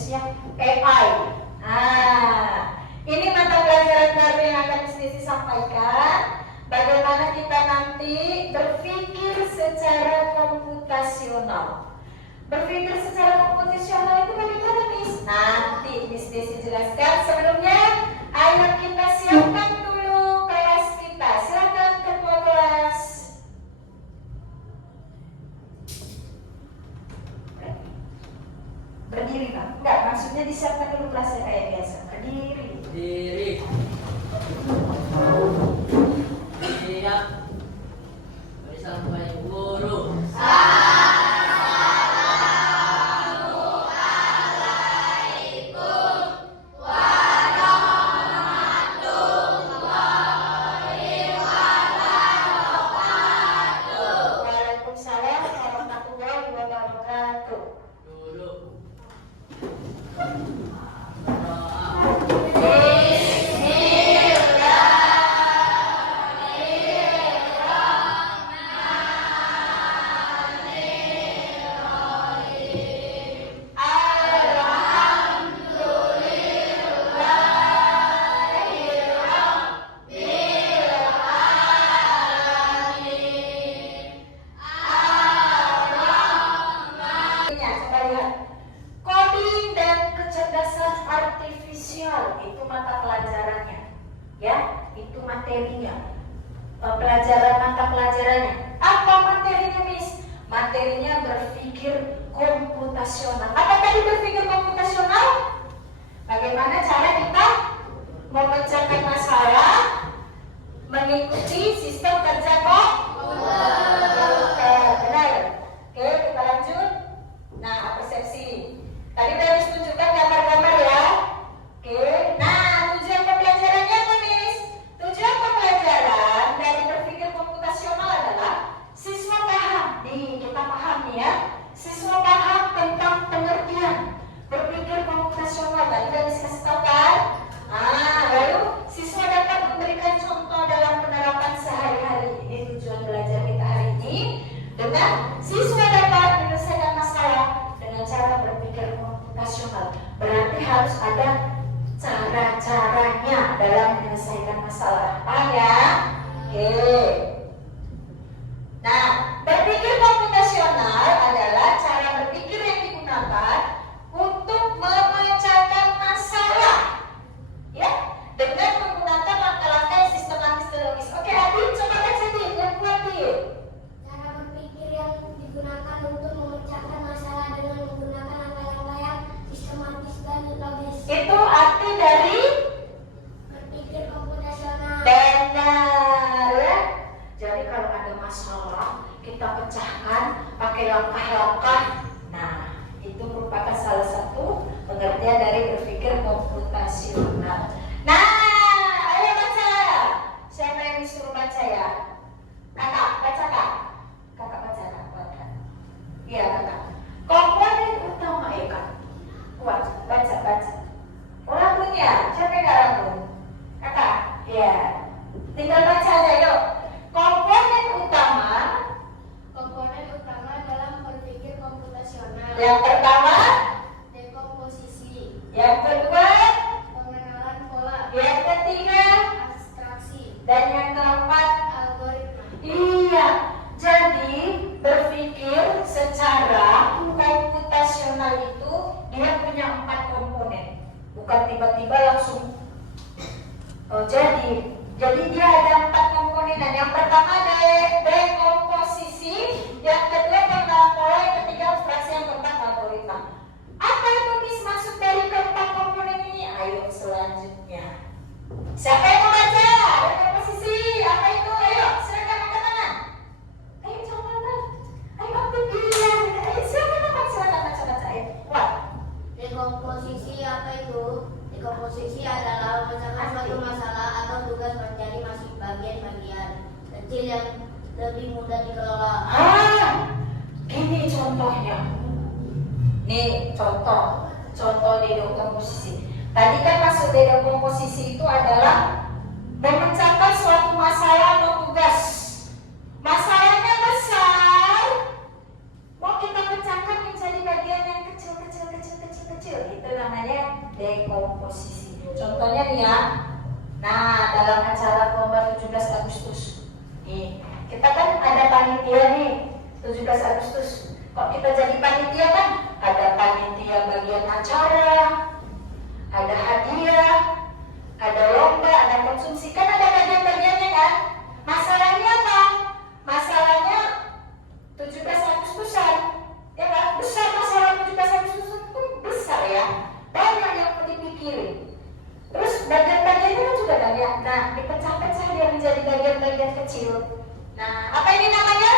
khususnya AI. Nah, ini mata pelajaran baru yang akan Sisi sampaikan. Bagaimana kita nanti berpikir secara komputasional. Berpikir secara komputasional itu bagaimana, Miss? Nanti Miss Desi jelaskan. Sebelumnya, ayo kita siapkan dulu kelas kita. Silakan ketua kelas. Berdiri, Pak. Enggak, maksudnya disiapkan dulu kelasnya kayak biasa. Berdiri. Berdiri. Siap. Beri salam kepada guru. Waalaikumsalam warahmatullahi wabarakatuh. Duduk. Coding dan kecerdasan artifisial itu mata pelajarannya, ya, itu materinya. Mata pelajarannya. Apa materinya, Miss? Materinya berpikir komputasional. Apa tadi berpikir komputasional? Bagaimana cara kita memecahkan masalah mengikuti sistem kerja komputer. Benar. Oke, kita lanjut. Nah, persepsi. Tadi udah ditunjukkan gambar-gambar ya. Oke. Nah, tujuan pembelajarannya apa, Miss? Tujuan pembelajaran dari berpikir komputasional adalah siswa paham. Nih, kita paham nih ya. Siswa paham tentang pengertian berpikir komputasional. Tadi udah dikasih tahu kan? Lalu siswa dapat memberikan contoh dalam penerapan sehari-hari. Ini tujuan belajar kita hari ini. Dengan siswa dapat menyelesaikan masalah dengan cara berpikir komputasional. Berarti harus ada cara-caranya dalam menyelesaikan masalah. Paham ya? Oke. Nah, berpikir komputasional adalah cara berpikir yang digunakan untuk memecahkan masalah, ya, dengan menggunakan langkah-langkah yang sistematis dan logis. Oke, Adi, coba baca Din, yang kuat Din. Cara berpikir yang digunakan untuk memecahkan masalah dengan menggunakan langkah-langkah yang sistematis dan logis. Itu arti dari Berpikir komputasional. benar ya. Jadi kalau ada masalah kita pecahkan pakai langkah-langkah. Nah, itu merupakan salah satu pengertian dari berpikir komputasional. Nah, ayo baca. Siapa yang disuruh baca ya? Kakak, baca Kak. Kakak baca Kak. Baca. Iya Kakak. Komponen utama ya Kak. Kuat, baca. Orang punya, siapa yang nggak rambut? Kakak, iya. Tinggal baca aja yuk. Komponen utama dalam berpikir komputasional. yang pertama, Dekomposisi. yang kedua, Pengenalan pola. yang ketiga, Abstraksi. dan yang keempat. Algoritma. Iya, jadi berpikir secara komputasional itu dia punya 4 komponen. Bukan tiba-tiba langsung jadi dia ada 4 komponen. Dan yang pertama dekomposisi, yang kedua pengenalan pola, yang ketiga abstraksi, yang keempat algoritma. Apa itu Miss maksud dari keempat komponen ini? Ayo selanjutnya. Siapa yang mau baca? Dekomposisi, apa itu? Ayo, silakan angkat tangan. Ayo jangan. Ayo aktif dia. Ayo silakan baca. Ayo. Wah. Dekomposisi apa itu? Dekomposisi adalah memecahkan suatu masalah atau tugas menjadi masing bagian-bagian kecil yang lebih mudah dikelola. Gini contohnya. Nih contoh dekomposisi. Tadi kan maksud dekomposisi itu adalah memecahkan suatu masalah atau tugas. Masalahnya besar, mau kita pecahkan menjadi bagian yang kecil, gitu dalam acara lomba 17 Agustus. Nih, kita kan ada panitia nih 17 Agustus. Kok kita jadi panitia kan? Ada panitia bagian acara, ada hadiah, ada lomba, ada konsumsi, kan ada bagian-bagiannya kan? Masalahnya apa? Masalahnya 17 Agustusan, ya kan? Besar masalah 17 Agustusan itu besar ya, banyak yang mau dipikirin. Terus bagian-bagiannya kan juga banyak. Nah, dipecah-pecah dia menjadi bagian-bagian kecil. Nah, apa ini namanya?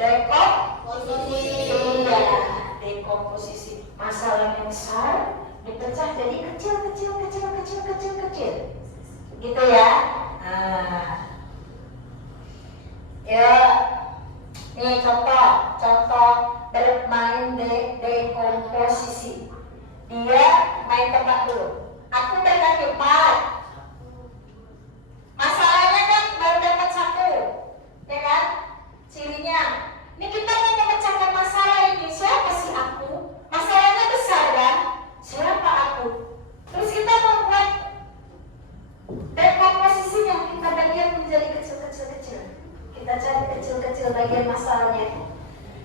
Dekomposisi. Iya, dekomposisi. Masalahnya besar, dipecah jadi kecil. Gitu ya. Nah, ya, nih contoh bermain dekomposisi. Dia main tebak dulu. Aku berkaki 4. Masalahnya kan baru dapat 1, ya kan? Cirinya, ini kita mau memecahkan masalah ini. Siapa sih aku? Masalahnya besar kan? Siapa aku? Terus kita mau buat dekomposisinya, kita bagian menjadi kecil. Kita cari kecil bagian masalahnya.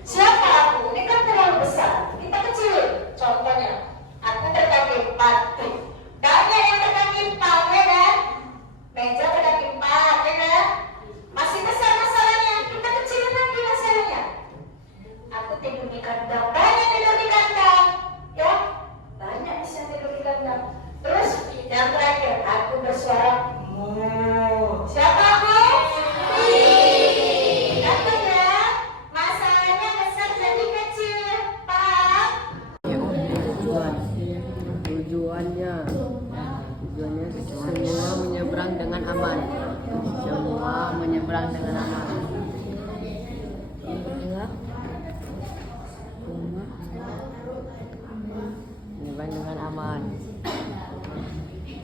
Siapa aku? Ini kan terlalu besar. Kita kecilin. Contohnya, aku berkaki 4. Banyak yang berkaki 4, ya kan? Meja berkaki 4, ya kan? Masih besar masalahnya. Kita kecilin lagi masalahnya. Aku tidur di kandang. Banyak tidur di kandang, ya? Banyak bisa tidur di kandang. Terus yang terakhir, aku bersuara mu. Siapa aku? Dapat ya? Masalahnya besar jadi kecil. Paham? Tujuannya semua menyeberang dengan aman.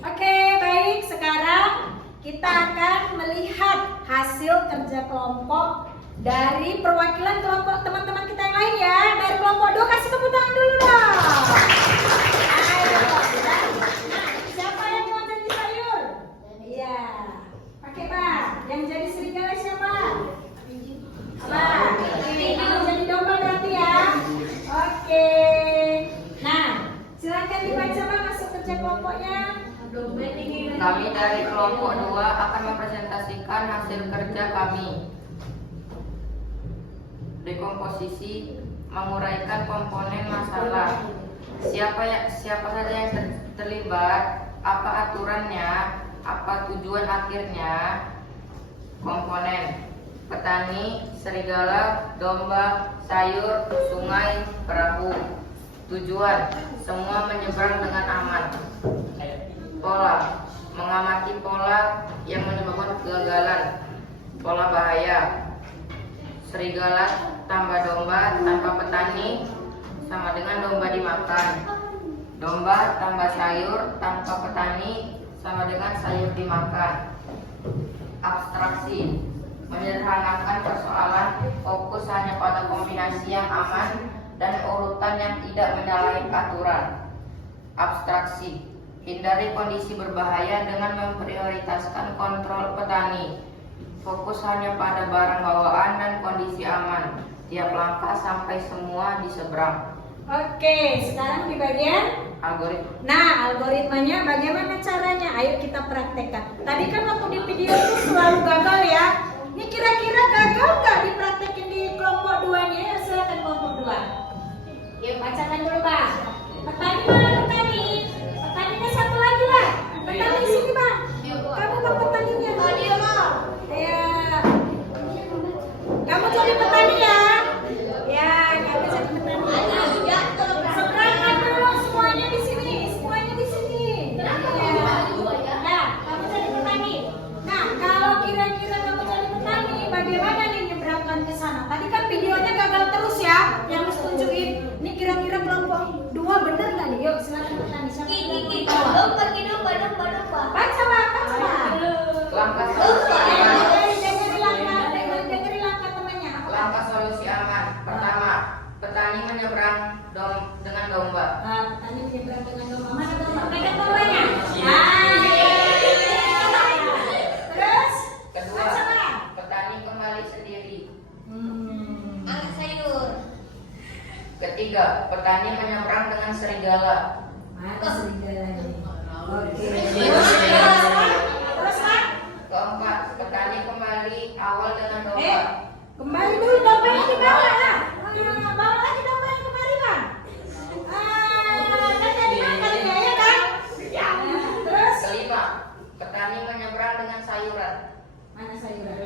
Oke, baik. Sekarang kita akan melihat hasil kerja kelompok dari perwakilan kelompok teman-teman kita yang lain ya. Dari kelompok 2 kasih tepuk tangan dulu dong. Ayo. Nah, siapa yang mau jadi sayur? Iya. Pakai Bang. Yang jadi serigala siapa? Bang. Ini mau jadi domba berarti ya. Oke. Nah, silakan dibaca Bang hasil kerja kelompoknya. Kami dari kelompok 2 akan mempresentasikan hasil kerja kami. Dekomposisi, menguraikan komponen masalah. Siapa saja yang terlibat, apa aturannya, apa tujuan akhirnya, komponen, petani, serigala, domba, sayur, sungai, perahu. Tujuan, semua menyeberang dengan aman. Pola, mengamati pola yang menyebabkan kegagalan. Pola bahaya. Serigala tambah domba tanpa petani sama dengan domba dimakan. Domba tambah sayur tanpa petani sama dengan sayur dimakan. Abstraksi, menyederhanakan persoalan, fokus hanya pada kombinasi yang aman dan urutan yang tidak menyalahi aturan. Abstraksi, hindari kondisi berbahaya dengan memprioritaskan kontrol petani. Fokus hanya pada barang bawaan dan kondisi aman. Tiap langkah sampai semua diseberang. Oke, sekarang di bagian Algoritma. Nah, algoritmanya bagaimana caranya? Ayo kita praktekkan. Tadi kan waktu di video itu selalu gagal ya. Ini kira-kira gagal nggak dipraktekin di kelompok 2-nya? Ya, silakan kelompok 2. Yuk, bacakan dulu, Bang. Petani mana petani? Petaninya satu lagi lah. Petani sini, Bang. Kamu Bang petaninya. Oh, dia mau. Ya. Kamu jadi petani ya? Ya, kamu jadi petani. Seberangkan dulu semuanya di sini. Ya. Nah, kamu jadi petani. Nah, kalau kira-kira kamu jadi petani, bagaimana nih nyebrangkan ke sana? Tadi kan videonya gagal terus ya, yang harus tunjukin. Ini kira-kira kelompok 2 bener nggak nih? Yuk, Ketiga, petani menyeberang dengan serigala. Mana serigalanya? Oke. Terus Kak? Keempat, petani kembali awal dengan domba. Kembali dulu dompetnya dibawa lah. Bawa lagi dompetnya kemari Bang. Kan tadi Bang kali ya kan? Terus? Kelima, petani menyeberang dengan sayuran. Mana sayuran?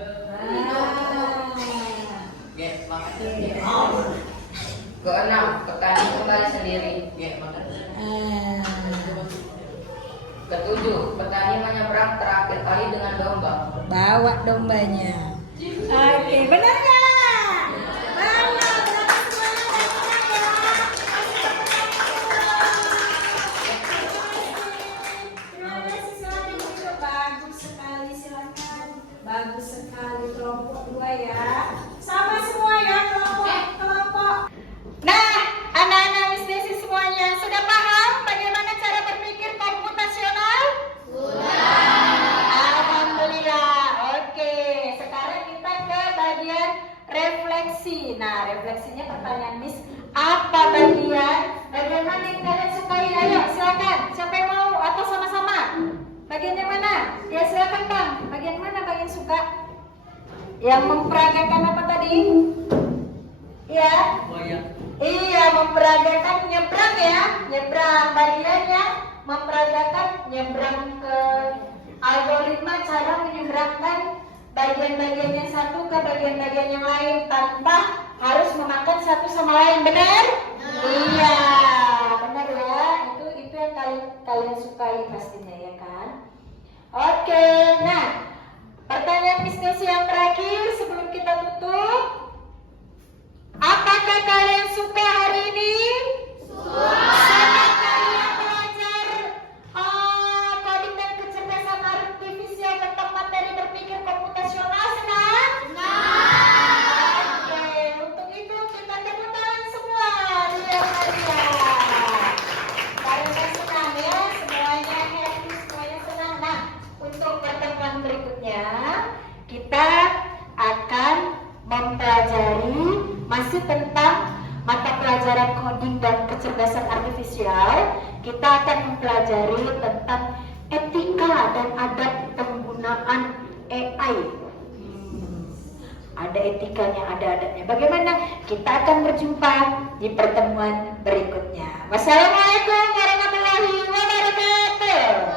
Keenam, petani kembali sendiri. Ketujuh, petani menyeberang terakhir kali dengan domba. Bawa dombanya. Oke, benar nggak? Benar. Terima kasih, silakan duduk. Bagus sekali, silakan. Bagus sekali, kelompok 2 ya. Sama semua ya, kelompok. Nah, anak-anak Miss Desi semuanya sudah paham bagaimana cara berpikir komputasional? Alhamdulillah. Oke, sekarang kita ke bagian refleksi. Nah, refleksinya pertanyaan Miss, apa bagian mana yang kalian sukai? Ayo, silakan. Siapa yang mau atau sama-sama? Bagian yang mana? Ya, silakan Bang. Bagian mana Bang yang suka? Yang memperagakan apa tadi? Ya. Iya, memperagakan nyebrang ya. Nyebrang bagiannya memperagakan nyebrang ke algoritma cara menyeberangkan bagian-bagian yang satu ke bagian-bagian yang lain tanpa harus memakan satu sama lain. Benar? Iya, benar ya. Itu yang kalian sukai pastinya ya kan? Oke, nah pertanyaan Miss Desi yang terakhir sebelum kita tutup. Apakah kalian suka hari ini? Senang kalian belajar coding dan kecerdasan artifisial tentang materi berpikir komputasional? Senang? Oke, untuk itu kita tepuk tangan semua. Luar biasa. Karena senang ya, semuanya happy, semuanya senang. Nah, untuk pertemuan berikutnya kita akan mempelajari masih tentang mata pelajaran coding dan kecerdasan artifisial. Kita akan mempelajari tentang etika dan adab penggunaan AI. Ada etikanya, ada adabnya. Bagaimana? Kita akan berjumpa di pertemuan berikutnya. Wassalamualaikum warahmatullahi wabarakatuh.